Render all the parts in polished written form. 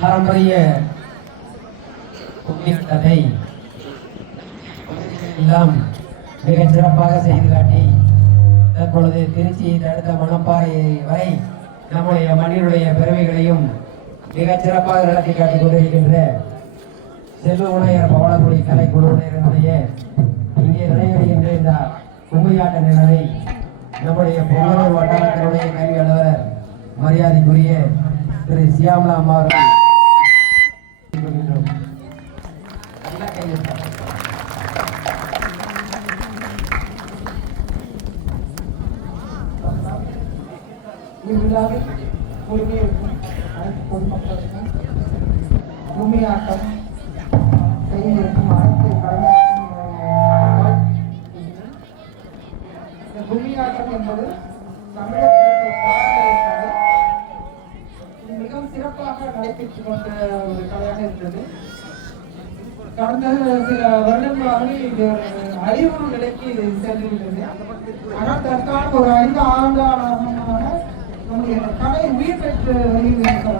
பாரம்பரிய கதை எல்லாம் மிகச் சிறப்பாக செய்து காட்டி தற்பொழுது திருச்சியை அடுத்த மணப்பாறை வரை நம்முடைய மண்ணினுடைய பெருமைகளையும் மிகச் சிறப்பாக நடத்தி காட்டிக் கொண்டிருக்கின்ற செல்வ உணையர் பவளக்குடி கலைக்குழுவினருடைய இங்கே நடைபெறுகின்ற இந்த கும்மியாட்ட நிலையை நம்முடைய பொங்கலூர் வட்டாரத்தினுடைய கல்வி அலுவலர் மரியாதைக்குரிய திரு சியாமலா அம்மா இவ்விழாவில் பொறுமையேற்கும் அனைத்து பொதுமக்களுக்கும் கும்மியாட்டம் செய்ய இருக்கும் அனைத்து கலைஞருக்கும் இந்த கும்மியாட்டம் என்பது தமிழகத்திற்கு பாரம்பரிய கலை. இது மிகவும் சிறப்பாக நடைபெற்றுக் கொண்ட ஒரு கலையாக இருந்தது. கடந்த சில வருடங்களாக இது அறிவு நிலைக்கு சென்றுவிட்டது. ஆனால் தற்கால ஒரு 5 ஆண்டாக நம்முடைய கலை உயிர் பெற்று வருகிறது.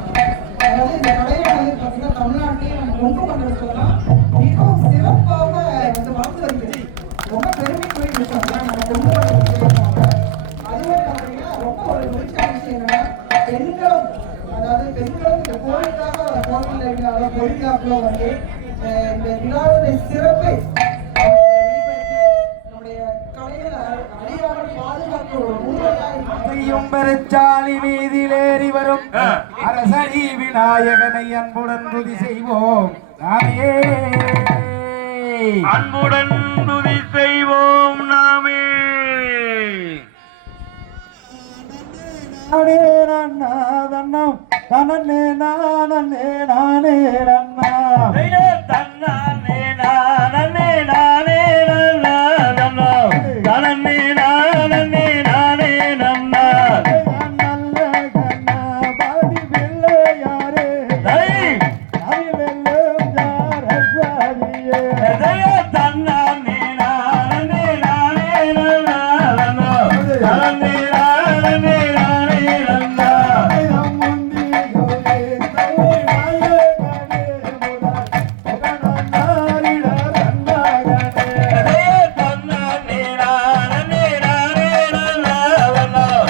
அதாவது இந்த கலையானது பார்த்தீங்கன்னா தமிழ்நாட்டிலேயே நம்ம கொண்டு வந்திருக்கலாம் மிகவும் சிறப்பாக வளர்ந்து வருகிறது. ரொம்ப பெருமைக்குரிய விஷயம் தான் நம்ம கொண்டு வந்திருக்காங்க. அதுவே பார்த்தீங்கன்னா ரொம்ப ஒரு மகிழ்ச்சியான விஷயம் என்னன்னா பெண்களும் இந்த கோயிலுக்காக கோவில் பொருளாக வந்து இந்த விழாவுடைய சிறப்பை பெருச்சாலி வீதியிலேறி வரும் அரசடி விநாயகனை அன்புடன் துதி செய்வோம் நாமே, அன்புடன் துதி செய்வோம் நாமே. நானே நன்னா தன்னம் தனனே நானே நானே நன்னா தன்னானே நானே நானே நன்னா தன்னா தனனே நானே நானே நன்னா நல்ல கண்ணா பாடி வெல்ல யாரே அவி வெல்லும் யார் ஹஸ்வாதியே தன்னானே நானே நானே நன்னா தன்னா தனனே நானே நானே நன்னா முந்தி கோலே தலை நாயே தன்னானே நானே நானே நானே நானே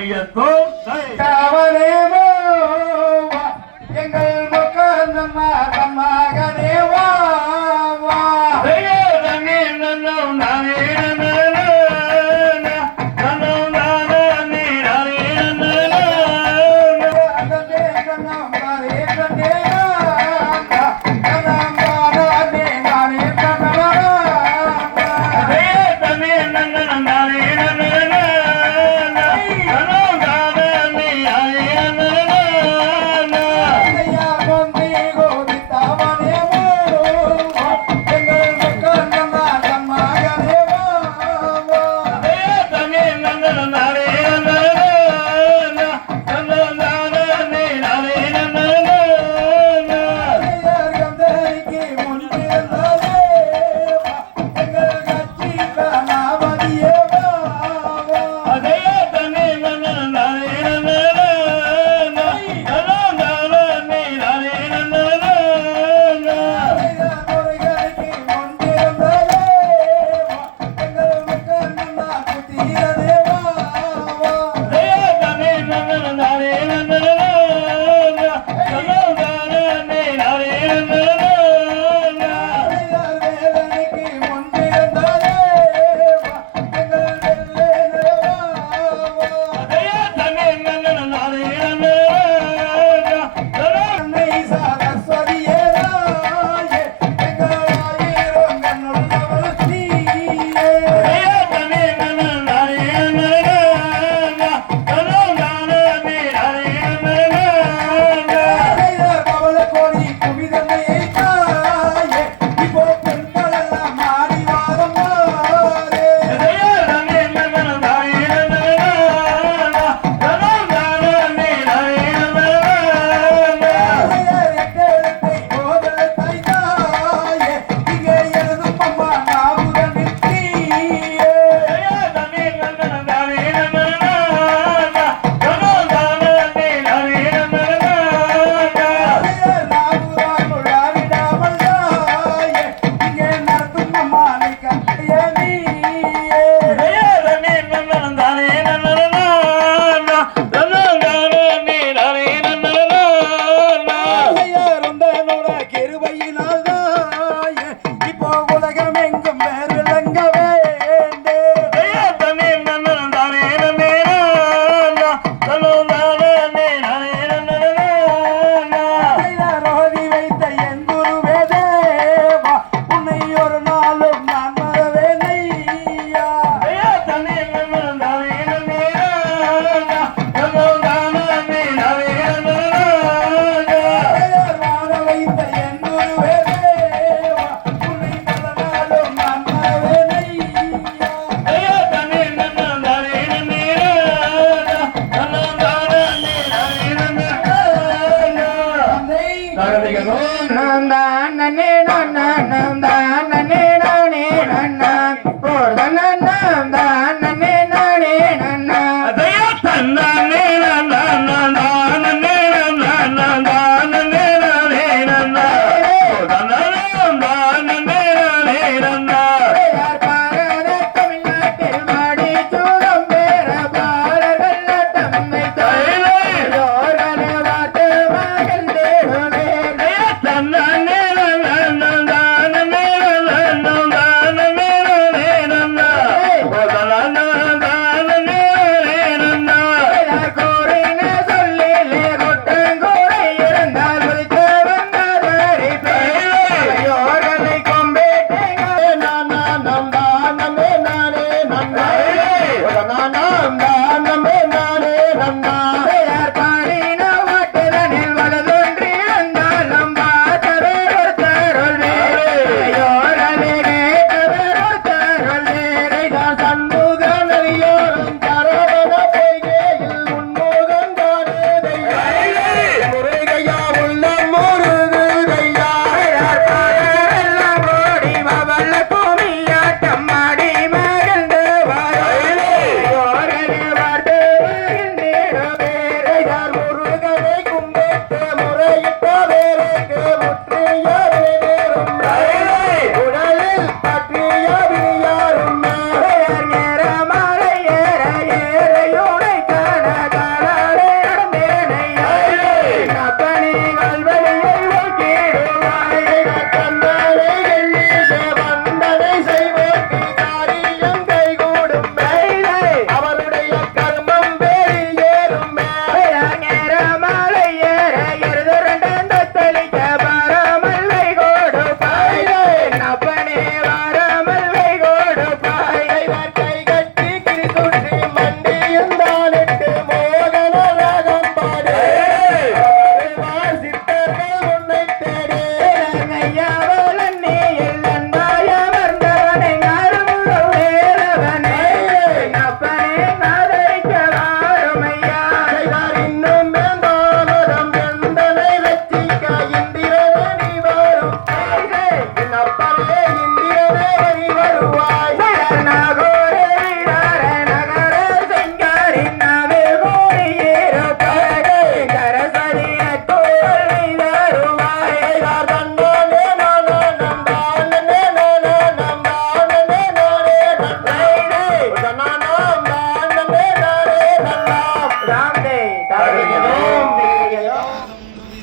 கையத்தோ அவனேவோ எங்கள் முகந்தம்மா மகனேவா வா நானே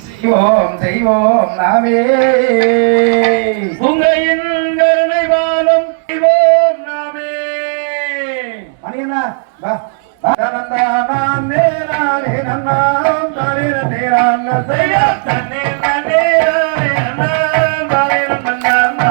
செய்வோம் செய்வோம் நாமே உங்கையின் கருணை பாலம் செய்வோம் நாமே. மணியண்ணா வா நான் நேரானே நன்னாம் தானே நேரான செய்ய தன்னே நன்னே நானே அண்ணன் தானே நன்னன்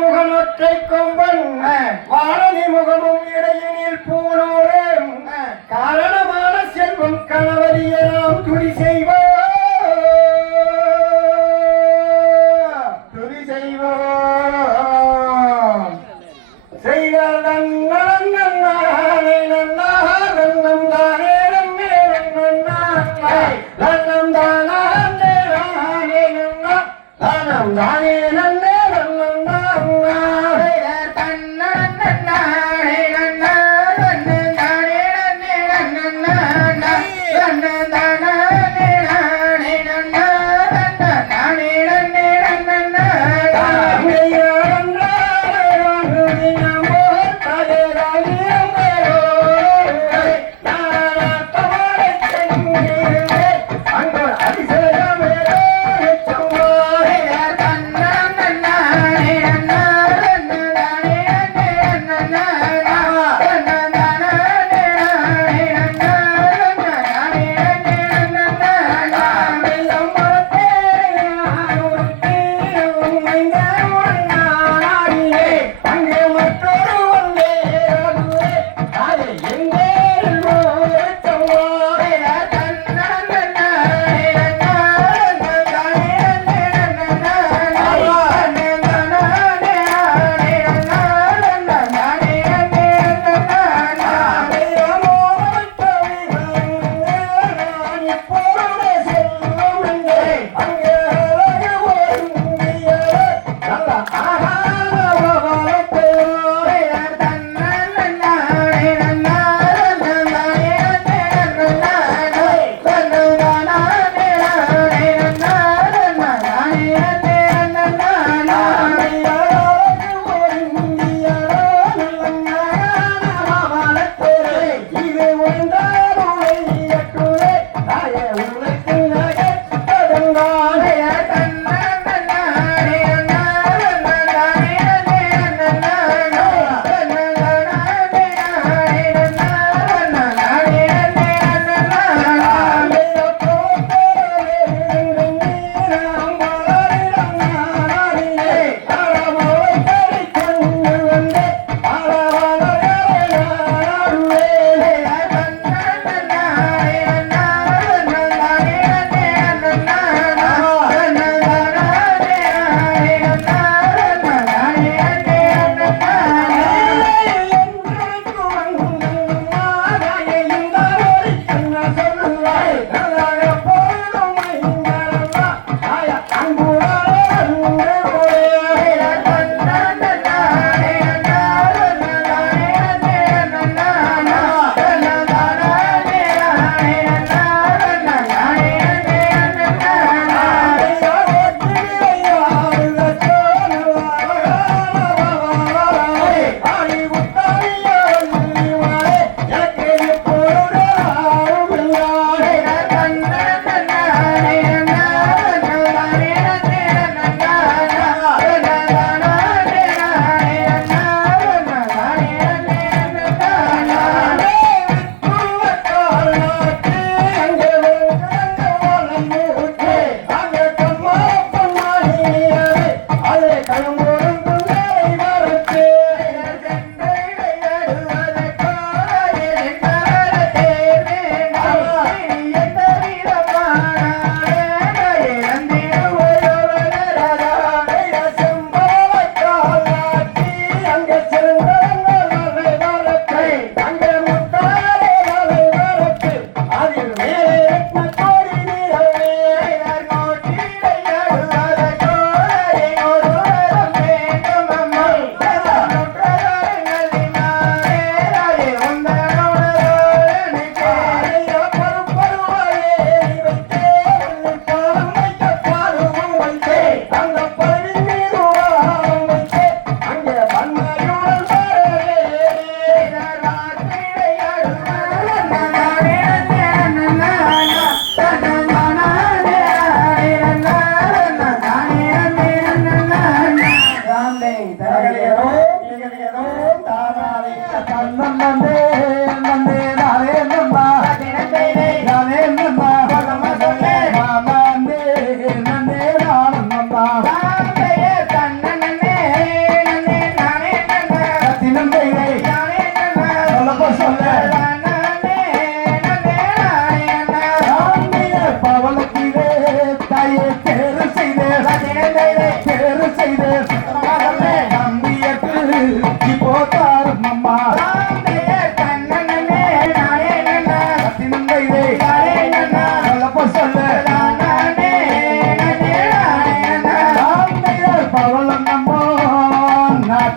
முகமொற்றை கொம்பன் வாழனி முகமும் இடையினில் பூனோரே காரணமான செல்வம் கணவரியை நாம் துணி செய்வோம் செய்தால் நன்னம் தானே நன்னம் தானே நன்னே நன்னே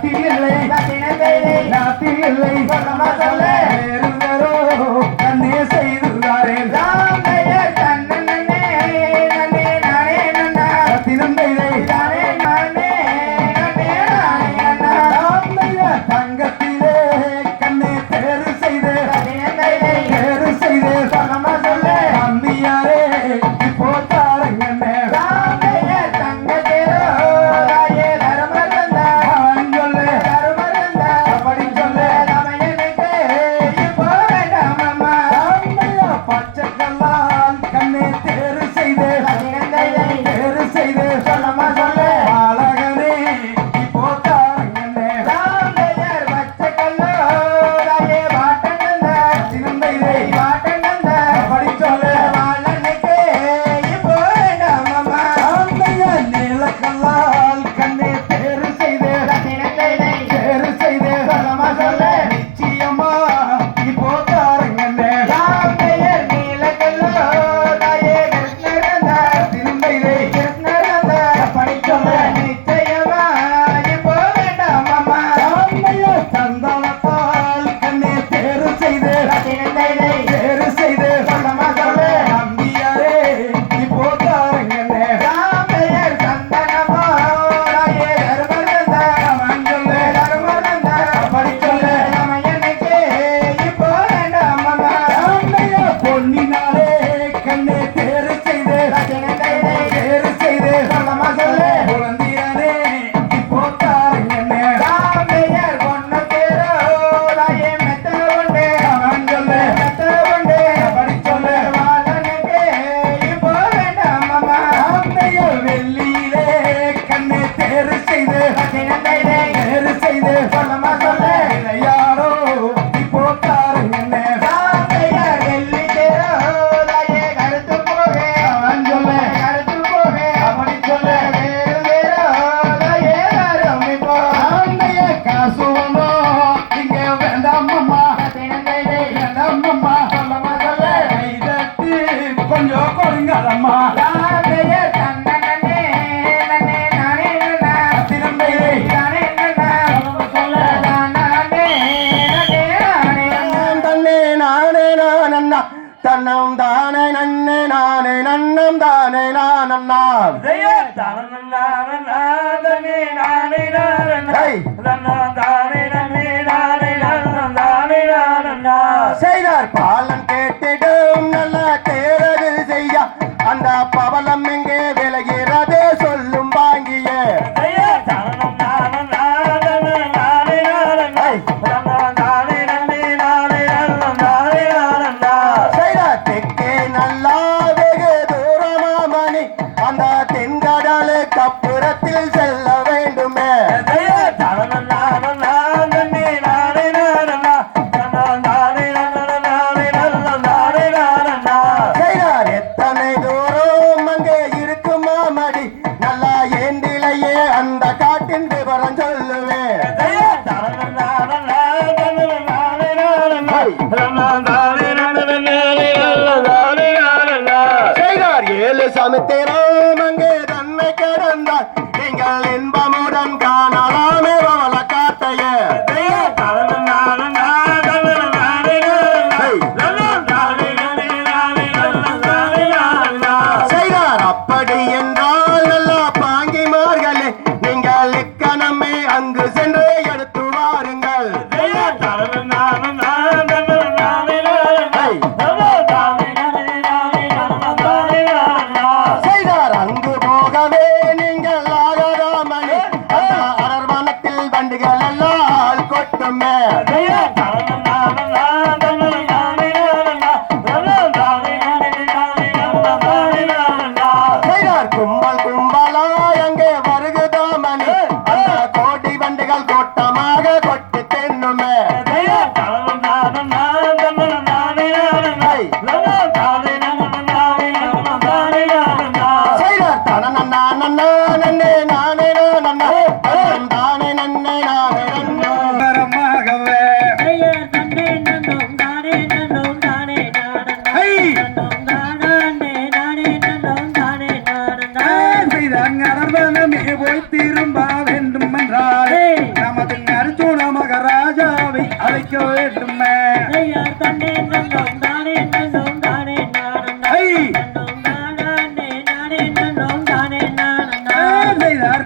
நாட்டில் இல்லை நாட்டில் இல்லை வேறு வேறோ கண்ணே செய்துதாரே தங்கத்திலே கண்ணே தேர்வு செய்து அம்பியாரே இப்போ தாரங்கண்ணே அப்படி சொல்ல பச்சைக்கல்லால் கண்ணே தேர்வு செய்து அழகனே இப்போ தாரங்கண்ணே அப்படி சொல்ல நீலக்கல்லால் கண்ணே தேர்வு செய்து நிச்சயமா இப்போ தாரங்கண்ணே அப்படி சொல்ல சந்தானத்தால் கண்ணே தேர்வு செய்து நம்பியாரே இப்போ தாரங்கண்ணே அப்படி சொல்ல பொன்னினாலே கண்ணே தேர்வு செய்து குழந்தையாரே இப்போ தாரங்கண்ணே அப்படி சொல்ல வெள்ளியிலே கண்ணே தேர்வு செய்து விளையாடோ இப்போ தாரங்கண்ணே அப்படி சொல்ல காசு இங்க வேண்டாம் அம்மா கைதட்டு கொஞ்சம் கொடுங்கம்மா தன்னம் தானே நன்னே நானே நன்னம் தானே நானண்ணா செய்தார் பாலன் கேட்டிடும் நல்ல தேரது செய்ய அந்த பவளம் எங்கே விலகிறது சொல்லும் வாங்கிய தெற்கே நல்லா வெகு தூரமாமணி அந்த தென்கடலுக்கு அப்புறத்தில் செல்ல வேண்டுமே செய்தார் எத்தனை தூரம் அங்கே இருக்குமா மடி நல்லா ஏந்திலையே அந்த காட்டின் விவரம் சொல்லுவேன் செய்தார் ஏழு சமுத்திரம் அங்கே தன்னை கிடந்தார் நீங்கள் இன்பமுடன் காணலாமே பவள காட்டையே செய்தார் அப்படி என்றால் நல்லா பாங்கிமார்களே நீங்கள் இக்கணமே அங்கு சென்று எடுத்து வாருங்கள் செய்தார் அங்கு போகவே நீங்கள் ஆகராமணி அரர்வனத்தில் வண்டிகள் எல்லாம் கொட்டுமே செய்தார் கும்பல் கும்பலா அங்கே வருகுதாமணி அந்த கோடி வண்டிகள் கூட்டமாக கொட்டி தென்னுமே செய்தார் தன நானே நானே நானே தானே நன்னே நானே நன்னே அழைக்க வேண்டுமே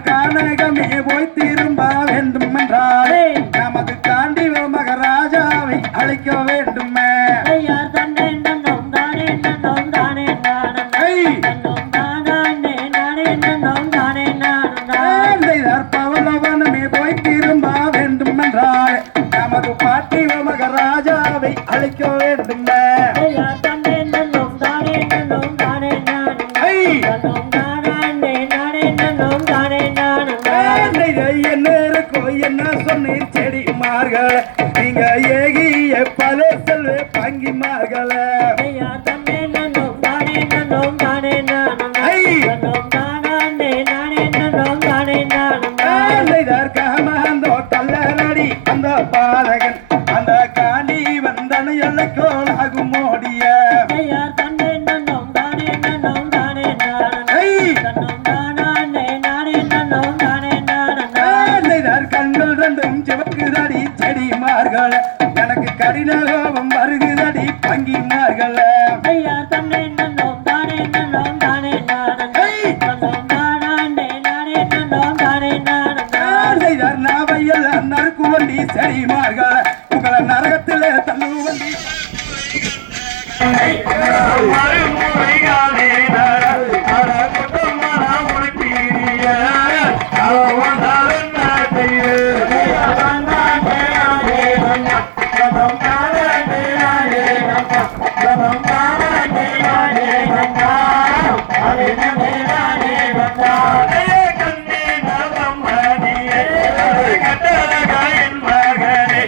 கானகமே போய் திரும்ப வேண்டும் என்றால் நமது தாண்டி மகராஜாவை அழைக்க வேண்டுமே பவலவனமே போய் திரும்ப வேண்டும் என்றால் நமது பாட்டி மகராஜாவை அழைக்க வேண்டுமே என்ன இருக்கோ என்ன சொன்னீர் செடிமார்கள் நீங்க ஏகிய பல செல்வ பங்கிமார்கள் கல்லடி அந்த பாலகன் அந்த காணி வந்தன எல்லைக்கோளாகும் ஓடிய கண்கள் ரெண்டும் சிவக்குதடி செடிமார்கள் எனக்கு கடினகோபம் வருகுதடி பங்கிமார்கள் நாவையில் நறுக்கு வண்டி செடிமார்கள் உங்களை நரகத்திலே தள்ளுவண்டி மகனே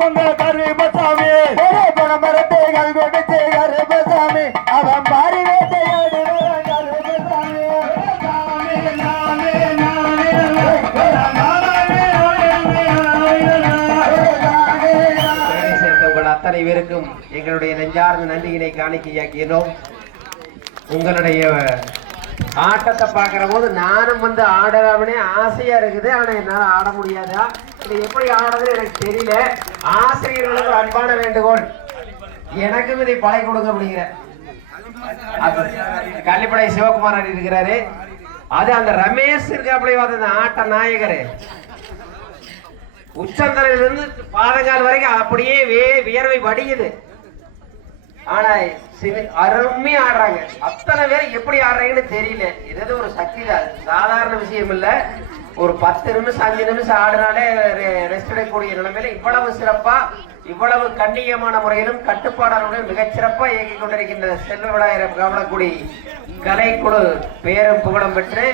பொங்க கருப்பசாமி பணமரத்தைகள் கொடுத்து கருப்பசாமி அவன் பாரி வேட்டையாடு கருப்பசாமி உங்கள் அத்தனை பேருக்கும் எங்களுடைய நெஞ்சார்ந்த நன்றியினை காணிக்கையாக்கினோம். உங்களுடைய ஆட்டத்தை பார்க்கிற போது நானும் வந்து ஆடலாம்னே ஆசையா இருக்குது. ஆனா என்னால ஆட முடியாதா, இது எப்படி ஆடுறதுன்னு எனக்கு தெரியல. ஆசிரியர்களுக்கு அன்பான வேண்டுகோள், எனக்கும் இதை பழகி கொடுங்க அப்படிங்கிற. கள்ளிப்படை சிவகுமார் இருக்கிறாரு, அது அந்த ரமேஷ் இருக்காப்படி அந்த ஆட்ட நாயகரு உச்சந்தலையிலிருந்து பாதங்கால் வரைக்கும் அப்படியே வியர்வை வடியுது. ஆனா அருமையா ஆடுறாங்க. அத்தனை பேர் எப்படி ஆடுறாங்கன்னு தெரியல. இது ஒரு சக்தி தான், சாதாரண விஷயம் இல்ல. ஒரு 10 நிமிஷம் 5 நிமிஷம் ஆடினாலே ரெஸ்ட் எடுக்கக்கூடிய நிலைமையில இவ்வளவு சிறப்பா இவ்வளவு கண்ணியமான முறையிலும் கட்டுப்பாடாளர்களுடன் மிகச்சிறப்பா இயக்கிக் கொண்டிருக்கின்ற செல்வ விநாயகர் கவலக்குடி கலைக்குழு பேரும் புகழும் பெற்று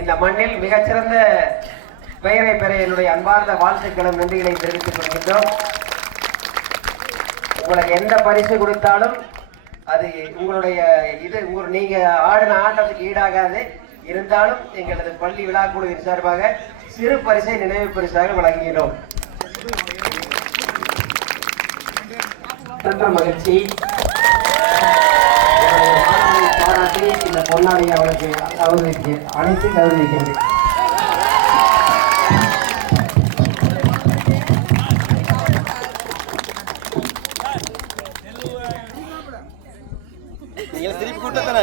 இந்த மண்ணில் மிகச்சிறந்த பெயரை பெற என்னுடைய அன்பார்ந்த வாழ்த்துக்களும் நன்றிகளை தெரிவித்துக் கொள்கின்றோம். உங்களுக்கு எந்த பரிசு கொடுத்தாலும் அது உங்களுடைய நீங்க ஆடின ஆட்டத்துக்கு ஈடாகாது. இருந்தாலும் எங்களது பள்ளி விழாக்குழுவின் சார்பாக சிறு பரிசை நினைவு பரிசாக வழங்குகிறோம். மகிழ்ச்சி பாராட்டி இந்த பொன்னாடி அவளுக்கு அனைத்து கௌரவிக்கிறது. திருப்பி கூட்டத்தானே